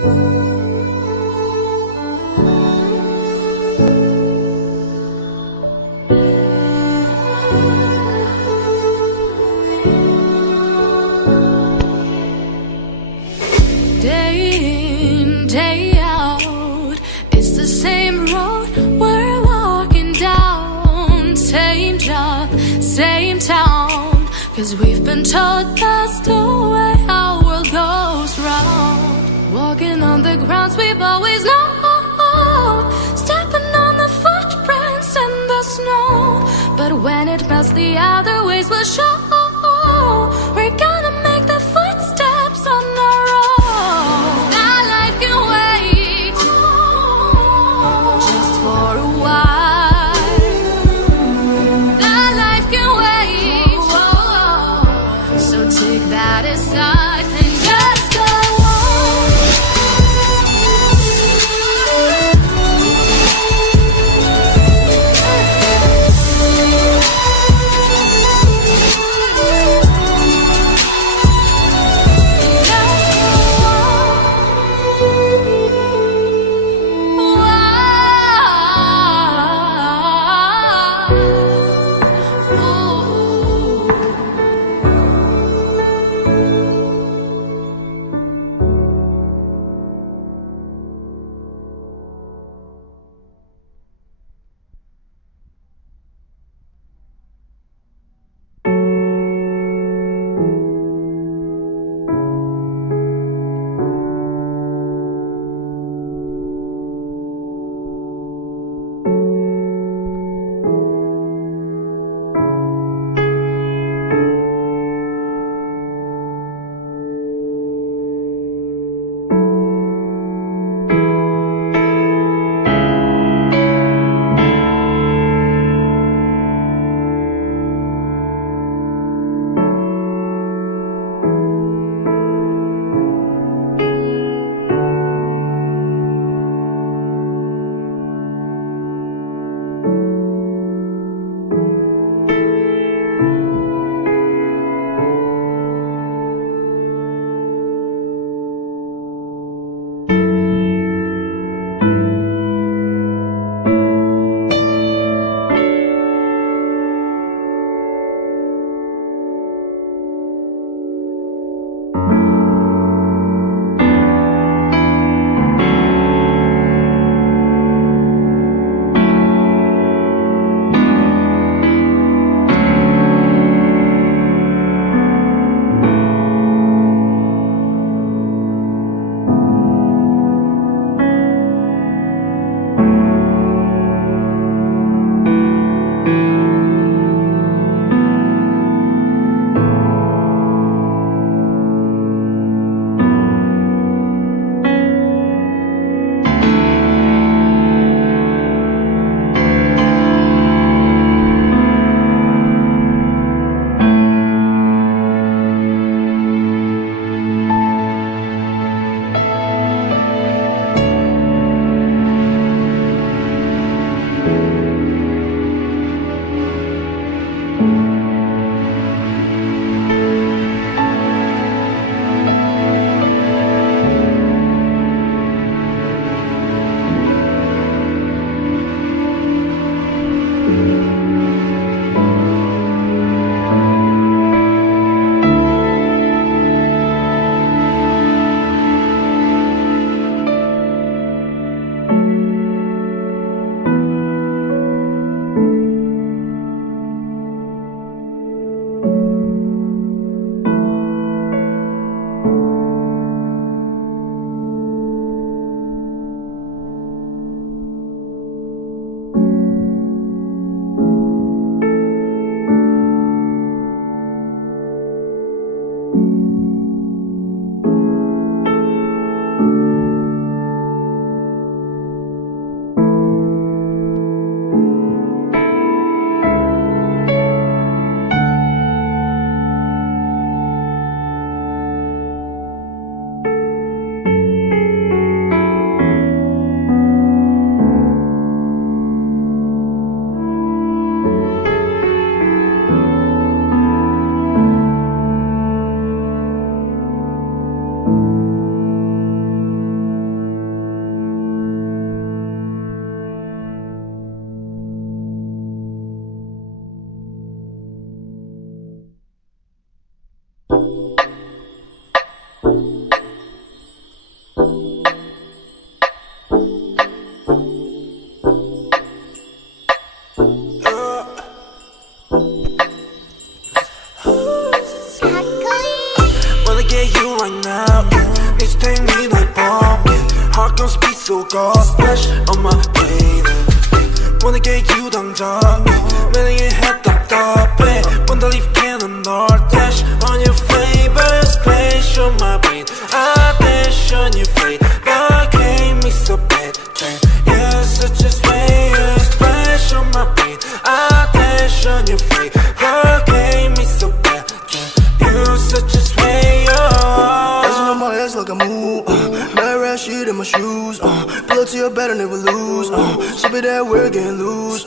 Day in, day out, it's the same road we're walking down. Same job, same town, 'cause we've been told that's the way our world goes round. Walking on the grounds we've always known, stepping on the footprints in the snow. But when it melts, the other ways will show. We're gonna make the footsteps on our own. That life can wait, just for a while. That life can wait, so take that aside and just go on. Need to take me like bomb, yeah. Heart gon' speed so God splash on my baby. wanna get you 당장 매력의 head 답답해 Wanna leave cannon or dash on your flavor Splash on my brain I dash on your flavor Came me so bad You're such a slayer Splash on my brain I dash on your flavor Came me so bad You're such a slayer Dancing on my ass like a move Red red shit in my shoes Pull up to your bed and never lose Ship it that we're getting loose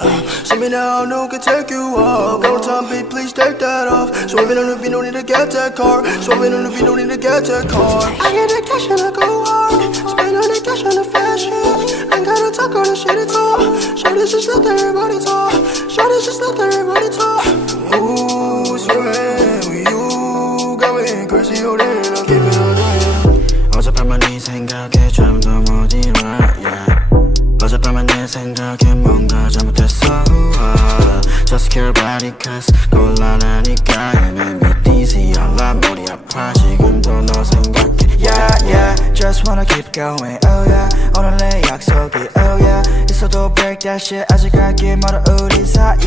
See me now, no can take you off Got no time, babe, please take that off Swerving on the beat, no need to get that car Swerving on the beat, no need to get that car I get that cash and I go hard Spend all the cash on the fashion Ain't gotta talk all the shit it's all Shorty just let everybody talk Shorty just let everybody talk Ooh, swimming with you Got me crazy, oh damn, I'll keep it all day 어젯밤만 네 생각에 잠도 못 일어 yeah. 어젯밤만 내 생각에 뭔가 잘못했어 Just care about it cause 곤란하니까 You make me dizzy 알라 머리 아파 지금도 너 생각해 Yeah yeah Just wanna keep going oh yeah 오늘 내 약속이 oh yeah 있어도 break that shit 아직 갈길 멀어 우리 사이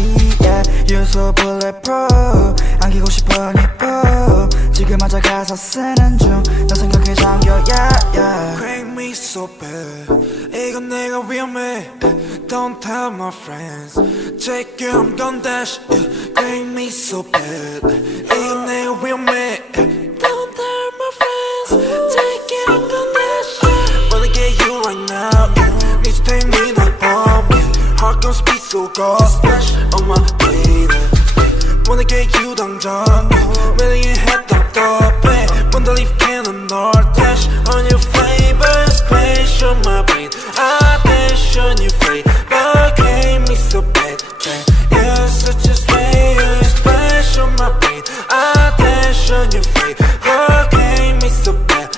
yeah You're so bulletproof 안기고 싶어 니뽀 지금 앉아 가사 쓰는 중 너 생각에 잠겨 yeah yeah Crank me so bad 이건 내가 위험해 Don't tell my friends Check you I'm gon' dash Crank me so bad 이건 내가 위험해 Don't tell my friends Check you I'm gon' dash Wanna get you right now Need to take me like bomb Heart gon' speed so God Splash on my baby Wanna get you 당장 매력의 head 답답해 Wanna leave cannon or dash on your flavor Splash on my brain I dash on your flavor Came me so bad You're such a slayer Splash on my brain I dash on your flavor Came me so bad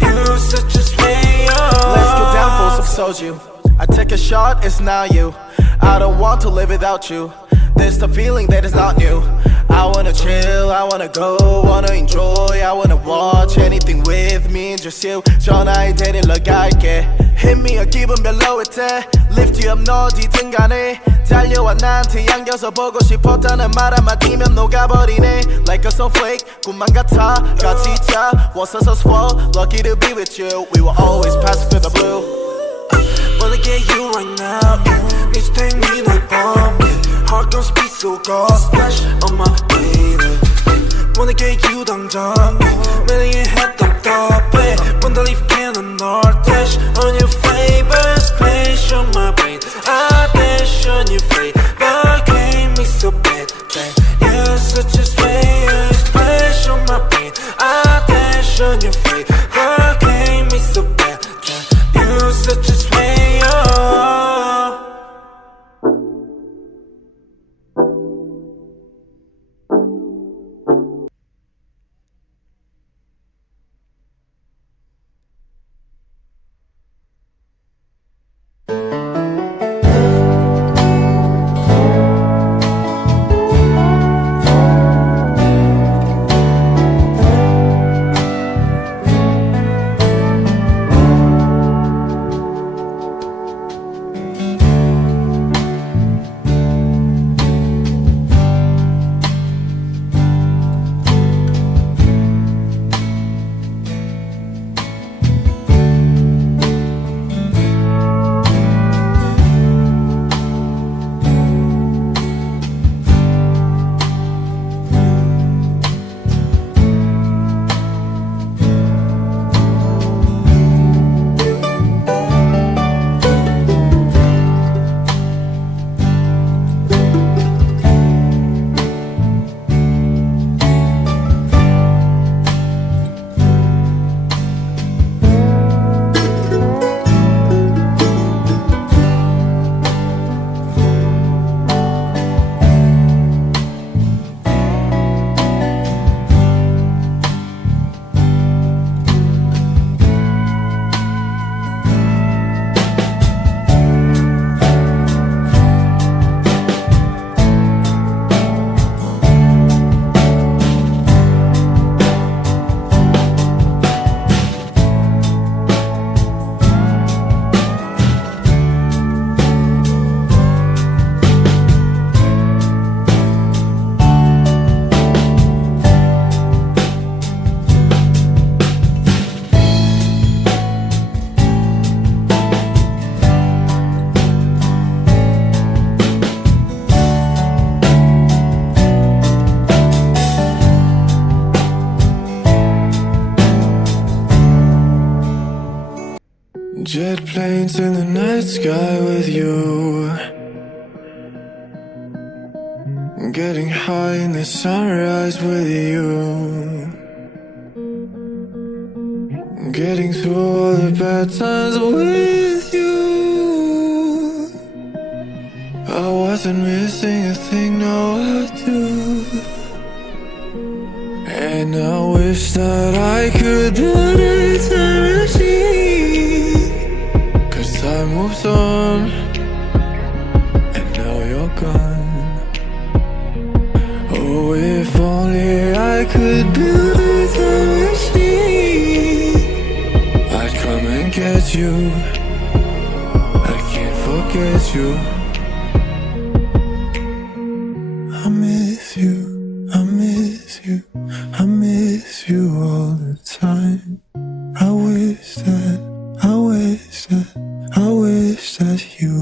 You're such a slayer Let's get down for some soju I take a shot, it's not you I don't want to live without you There's the feeling that is not new I wanna chill, I wanna go, wanna enjoy I wanna watch anything with me and just you 전화에 데리러 갈게 Hit me a 기분 별로일 때 Lift you up 너 어디든 간에 달려와 나한테 안겨서 보고 싶었다는 말 한마디면 녹아버리네 Like a snowflake 꿈만 같아 같이 자 once us swell Lucky to be with you We will always pass through the blue Wanna get you right now Need to take me like bomb Heart gon' speed so God Splash on my baby Wanna get you 당장 매력의 head 답답해 Wanna leave cannon or dash on your flavor Splash on my brain I dash on your flavor Came me so bad You're such a slayer Splash on my brain I dash on your flavor Came me so bad You're such a slayer Jet planes in the night sky with you, getting high in the sunrise with you, getting through all the bad times with you. I wasn't missing a thing, now I do. And I wish that I could put a time machine, 'cause time moves on, and now you're gone. Oh, if only I could build a time machine, I'd come and get you. I can't forget you. I miss you, I miss you, I miss you all the time. I wish that, I wish that, I wish that you